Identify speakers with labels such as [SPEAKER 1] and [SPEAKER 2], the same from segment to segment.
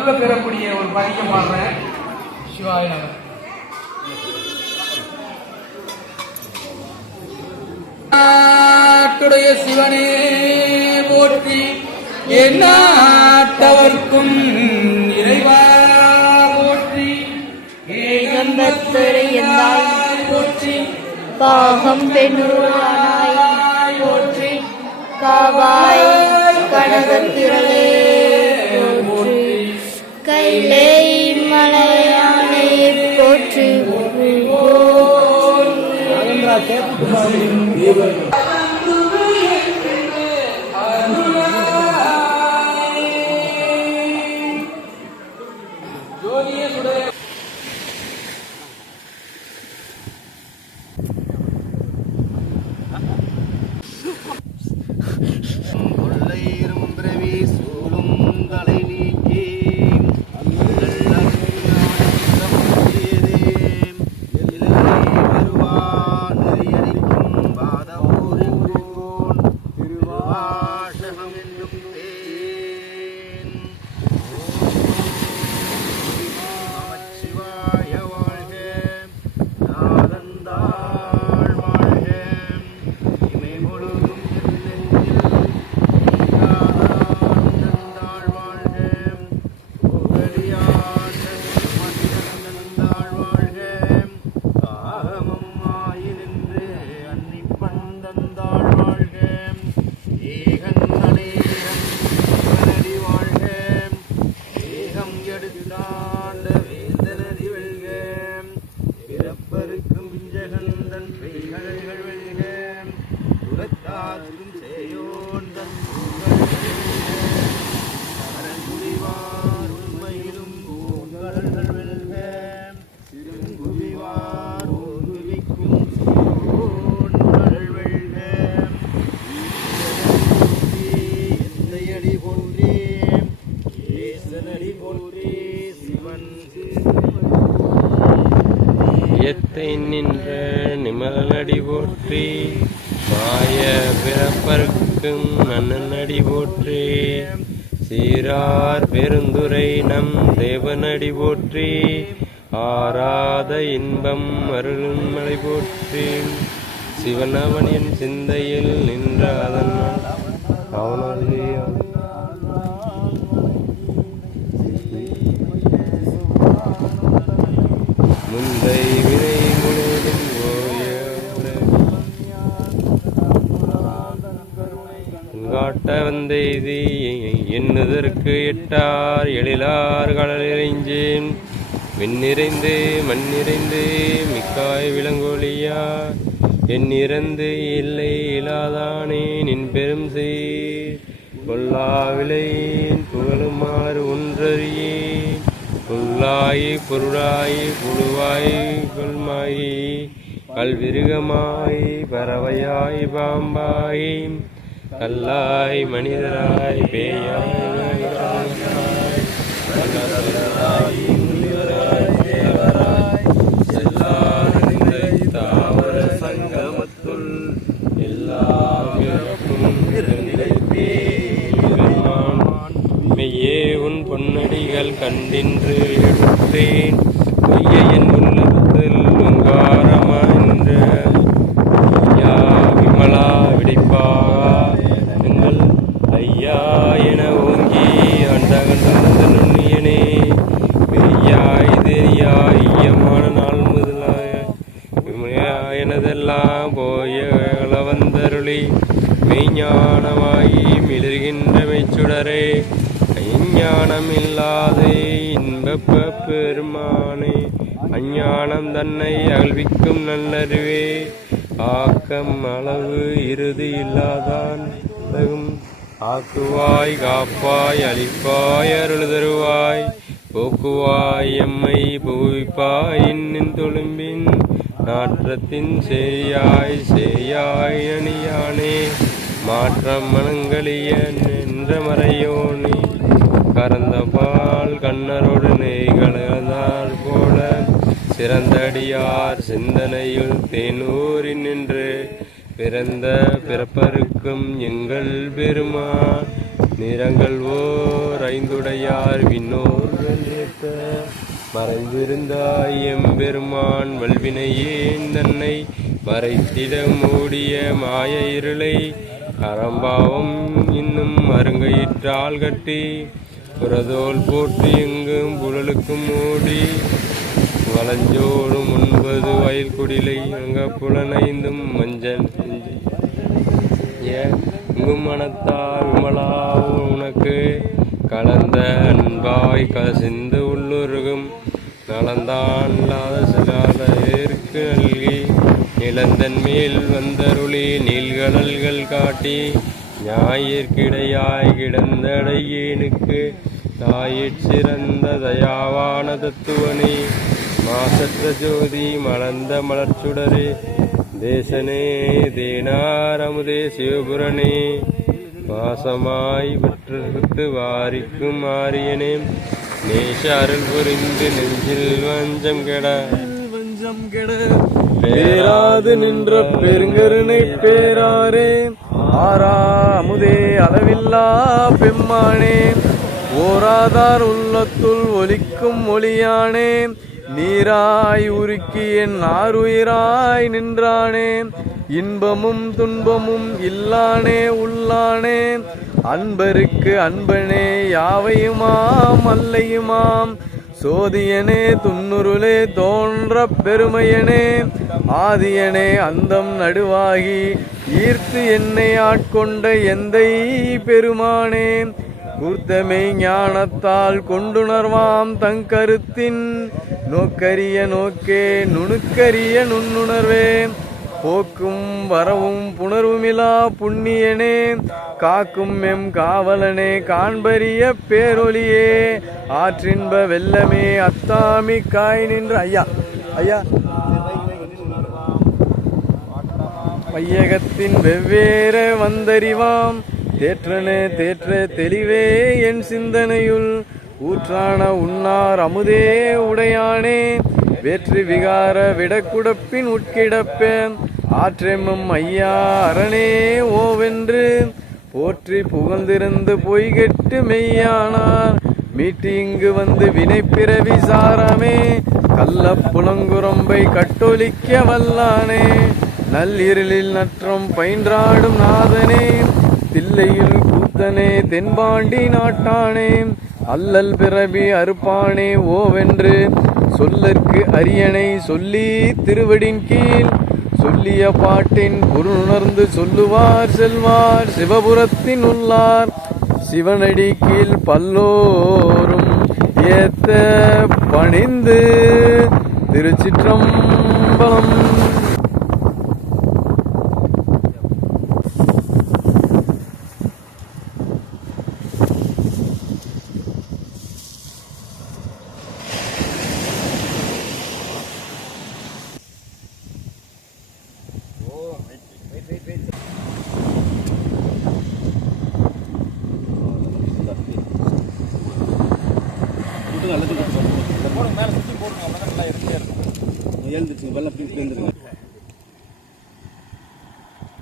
[SPEAKER 1] அருளை பெறக்கூடிய ஒரு பதிகம் பாடுறேன். சிவாய நாட்டுடைய சிவனே போற்றி எந்நாட்டவர்க்கும் இறைவா போற்றி.
[SPEAKER 2] ஏகம்பத்துரை போற்றி பாகம் பெண்ணுருவானாய் போற்றி. காவாய் கனகத்திரளே கைலை மலையானை போற்றி
[SPEAKER 3] பிறப்பர்க்கும்
[SPEAKER 4] மன்னனடி போற்றே. சீரார் பெருந்துரை நம் தேவனடி போற்றி. ஆராத இன்பம் அருளும் மலை போற்றி. சிவனவனின் சிந்தையில் நின்ற அதன் அவனது காட்ட வந்தெய்தி எண்ணுதற்கு எட்டார் எழிலார் கடலிறைஞ்சேன். விண்ணிறைந்து மண்ணிறைந்து மிக்காய் விளங்கொழியார் எண்ணிறந்து இல்லை இலாதானே நின் பெரும் செய் கொல்லாவிலையின் புகழுமாறு ஒன்றறியே புல்லாயி பொருளாயி புழுவாய் கொள்மாயி. கல்விருகமாய் பறவையாய் பாம்பாயின் கல்லாய் மனிதராய் பேயாய் தாவர சங்கமத்துள் எல்லா உன் பொன்னடிகள் கண்டின்று எடுத்தேன் இன்பப்ப பெருமானே அஞ்ஞானம் தன்னை அகழ்விக்கும் நல்லறிவே. ஆக்கம் அளவு இறுதி இல்லாதான் ஆக்குவாய் காப்பாய் அழிப்பாய் அருள் தருவாய். போக்குவாய் எம்மை புவிப்பாய் இன்னின் தொழும்பின் நாற்றத்தின் சேயாய் சேயாய் அணியானே. மாற்றம் மனங்களிய நின்ற மறையோனே. கறந்த பால் கண்ணரோடு நெய்களார் போல சிறந்தடியார் சிந்தனையுள் தேனூரி நின்று பிறந்த பிறப்பருக்கும் எங்கள் பெருமா நிறங்கள் ஓர் ஐந்துடையார் விண்ணோர்கள் ஏத்த மறைந்திருந்தாய் எம்பெருமான் வல்வினையே தன்னை மறைத்திட மூடிய மாய இருளை அறம்பாவம் இன்னும் அருங்கையிற்றால் கட்டி புறதோல் போற்றி எங்கும் புழலுக்கும் மூடி வலஞ்சோடும் ஒன்பது வயல் குடிலை அங்க புலனைந்தும் மஞ்சள் எங்கும் மனத்தால் விமலா உனக்கு கலந்த அன்பாய் கசிந்து உள்ளுருகும் நலந்தான் இல்லாத சிலாத ஏற்கு நல்கி நிலந்தன் மேல் வந்தருளி நீள்கடல்கள் காட்டி ஞாயிற்கிடையாய் கிடந்தடையேனுக்கு தாயிற் சிறந்த தயாவான தத்துவனே மாசற்ற ஜோதி மலர்ந்த மலர்ச்சுடரே தேசனே தேனாரமுதே சிவபுரனே. மாசமாய் பற்று வாரிக்கும் ஆரியனே நேச அருள் புரிந்து நெஞ்சில் வஞ்சம் கெட
[SPEAKER 5] வஞ்சம் கெட. பேராது நின்ற பெருங்கருணை பேராரே. ஆரா அமுதே அளவில்லா பெம்மானே. ஓராதார் உள்ளத்துள் ஒலிக்கும் ஒளியானே. நீராய் உருக்கி என் ஆறுயிராய் நின்றானே. இன்பமும் துன்பமும் இல்லானே உள்ளானே. அன்பருக்கு அன்பனே யாவையுமாம் அல்லையுமாம். சோதியனே துன்னுருளே தோன்ற பெருமையனே ஆதியனே அந்தம் நடுவாகி ஈர்த்து என்னை ஆட்கொண்ட எந்தை பெருமானே கூர்த்தமை ஞானத்தால் கொண்டுணர்வாம் தங்கருத்தின் நோக்கரிய நோக்கே நுணுக்கரிய நுண்ணுணர்வே போக்கும் வரவும் புணர்வுமிலா புண்ணியனே காக்கும் எம் காவலனே காண்பரிய பேரொலியே ஆற்றின்ப வெள்ளமே அத்தாமி காய் நின்ற ஐயா ஐயா. மையகத்தின் வெவ்வேறு வந்தறிவாம். தேற்றனே தேற்ற தெளிவே என் சிந்தனையுள். ஊற்றான உன்னார் அமுதே உடையானே. வேற்று விகார விடக்குடப்பின் உட்கிடப்பேன். ஆற்றெம்மும் ஐயா அரணே ஓவென்று போற்றி புகழ்ந்திருந்து பொய்கெட்டு மெய்யானார். மீட்டு இங்கு வந்து வினைப்பிறவி சாரமே. கள்ள புலங்குரம்பை கட்டொலிக்க வல்லானே. நல்லிருளில் நற்றம் பயின்றாடும் நாதனே. தில்லையில் கூத்தனே தென்பாண்டி நாட்டானே. அல்லல் பிறவி அறுப்பானே ஓவென்று. சொல்லற்கு அரியணை சொல்லி திருவடின் கீழ். சொல்லிய பாட்டின் பொருளுணர்ந்து சொல்லுவார் செல்வார் சிவபுரத்தின் உள்ளார். சிவனடி கீழ் பல்லோரும் ஏத்த பணிந்து திருச்சிற்றம்பலம்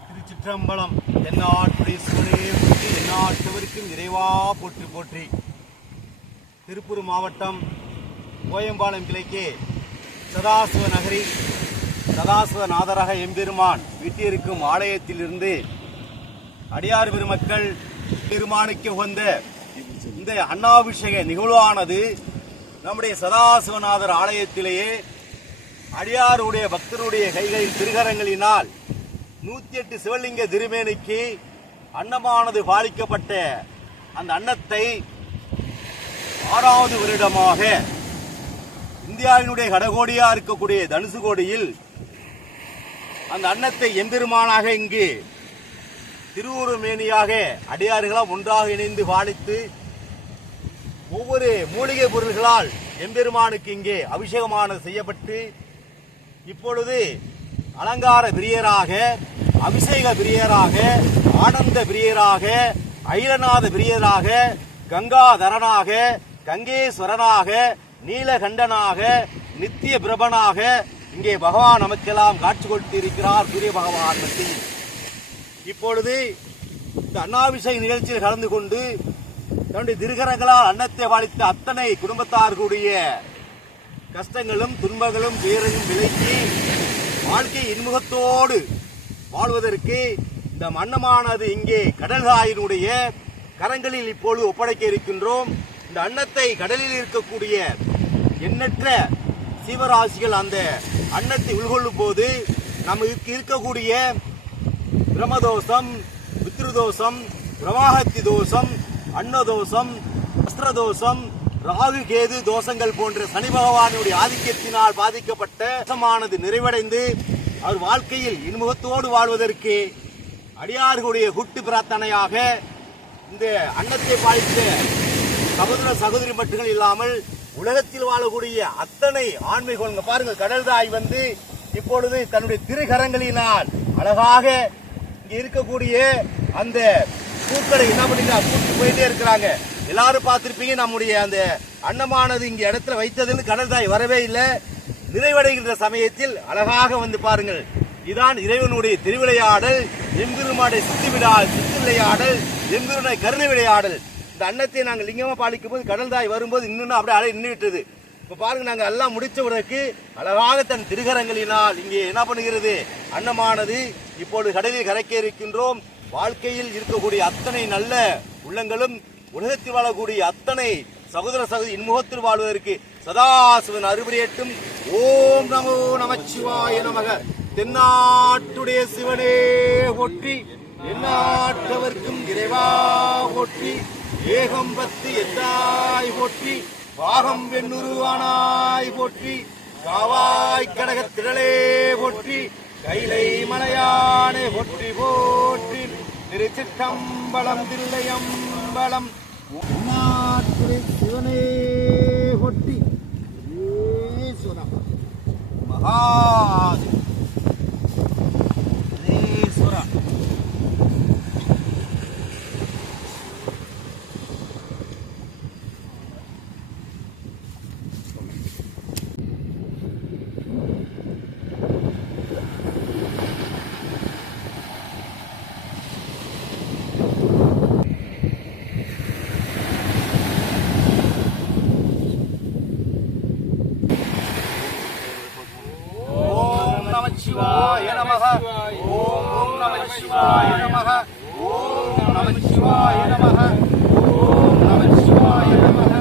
[SPEAKER 2] திருச்சிற்றம்பலம் தென்னாட்டுடைய சிவனே போற்றி எந்நாட்டவருக்கும் இறைவா போற்றி போற்றி. திருப்பூர் மாவட்டம் கோயம்பாளையம் கிளைக்கே சதாசிவ நகரில் சதாசிவ நாதராக எம்பெருமான் வீட்டிருக்கும் ஆலயத்திலிருந்து அடியார் பெருமக்கள் பெருமானுக்கு உகந்த இந்த அன்னாபிஷேக நிகழ்வானது நம்முடைய சதாசிவநாதர் ஆலயத்திலேயே அடியாருடைய பக்தருடைய கைகளின் திருகரங்களினால் நூத்தி எட்டு சிவலிங்க திருமேனிக்கு அன்னமானது பாலிக்கப்பட்ட அந்த அன்னத்தை ஆறாவது வருடமாக இந்தியாவினுடைய கடகோடியா இருக்கக்கூடிய தனுசுகோடியில் அந்த அன்னத்தை எம்பெருமானாக இங்கு திருவுருமேனியாக அடியார்களால் ஒன்றாக இணைந்து பாலித்து ஒவ்வொரு மூலிகை பொருள்களால் எம்பெருமானுக்கு இங்கே அபிஷேகமானது செய்யப்பட்டு இப்பொழுது அலங்கார பிரியராக அபிஷேக பிரியராக ஆனந்த பிரியராக ஐலநாத பிரியராக கங்காதரனாக கங்கேஸ்வரனாக நீலகண்டனாக நித்திய பிரபனாக இங்கே பகவான் நமக்கெல்லாம் காட்சி கொடுத்திருக்கிறார் சூரிய பகவான் இப்பொழுது இந்த அண்ணாபிஷேக நிகழ்ச்சியில் கலந்து கொண்டு தன்னுடைய திருகரங்களால் அன்னத்தை வாழித்த அத்தனை குடும்பத்தார்களுடைய கஷ்டங்களும் துன்பங்களும் துயரையும் விலக்கி வாழ்க்கை இன்முகத்தோடு வாழ்வதற்கு இந்த மன்னமானது இங்கே கடல்காயினுடைய கரங்களில் இப்பொழுது ஒப்படைக்க இருக்கின்றோம். இந்த அன்னத்தை கடலில் இருக்கக்கூடிய எண்ணற்ற சீவராசிகள் அந்த அன்னத்தை உள்கொள்ளும் போது நமக்கு இருக்கக்கூடிய பிரமதோஷம் பித்ருதோஷம் பிரவாகத்தி தோஷம் அன்னதோஷம் அஸ்திரதோஷம் ராகு கேது தோஷங்கள் போன்ற சனி பகவானுடைய ஆதிக்கத்தினால் பாதிக்கப்பட்ட தோஷமானது நிறைவடைந்து அவர் வாழ்க்கையில் இன்முகத்தோடு வாழ்வதற்கு அடியார்களுடைய குட்டு பிரார்த்தனையாக இந்த அன்னத்தை பாதித்த சகோதர சகோதரி மட்டுகள் இல்லாமல் உலகத்தில் வாழக்கூடிய அத்தனை ஆன்மீகம் பாருங்க கடல் தாய் வந்து இப்பொழுது தன்னுடைய திருகரங்களினால் அழகாக இங்கே இருக்கக்கூடிய அந்த பூக்களை என்ன பண்ணிட்டா கூட்டு போயிட்டே இருக்கிறாங்க. எல்லாரும் பார்த்துருப்பீங்க நம்முடைய அந்த அன்னமானது இங்கே இடத்துல வைத்ததுன்னு கடல் தாய் வரவே இல்லை. நிறைவடைகின்ற சமயத்தில் அழகாக வந்து பாருங்கள். இதான் இறைவனுடைய திருவிளையாடல் எம்பெருமாடை சித்தி விழால் சித்தி விளையாடல் எம்பெருனை கருணை விளையாடல். இந்த அன்னத்தை நாங்கள் லிங்கமாக பாலிக்கும் போது கடல் தாய் வரும்போது இன்னும் அப்படியே அலை நின்று விட்டது. இப்போ பாருங்க நாங்கள் எல்லாம் முடிச்ச உடனே அழகாக தன் திருகரங்களினால் இங்கே என்ன பண்ணுகிறது? அன்னமானது இப்பொழுது கடலில் கரைக்க இருக்கின்றோம். வாழ்க்கையில் இருக்கக்கூடிய அத்தனை நல்ல உள்ளங்களும் உலகத்தில் வாழக்கூடிய அத்தனை சகோதர சகோதரி இன்முகத்தில் வாழ்வதற்கு சதாசிவன் அறுபடியட்டும் ஓம் நமோ நமச்சிவாய நமக. தென்னாட்டுடைய சிவனே ஒற்றி எல்லாற்றவர்க்கும் இறைவா ஒற்றி ஏகம் பத்து எத்தாய் ஒற்றி பாகம் வெண்ணுருவானாய் போற்றி காவாய் கடக திரளே போற்றி கைலை மலையானே போற்றி போற்றி. திருச்சிற்றம்பலம் தில்லையம்பலம் உமாத்திரை சிவனே ஒட்டி. ஈஸ்வரம் மகாதேவ ஈஸ்வரன் ஓம் நம சிவாய நமக ஓம் நம சிவாய நமக ஓம் நம சிவாய நமக ஓம் நம சிவாய நமக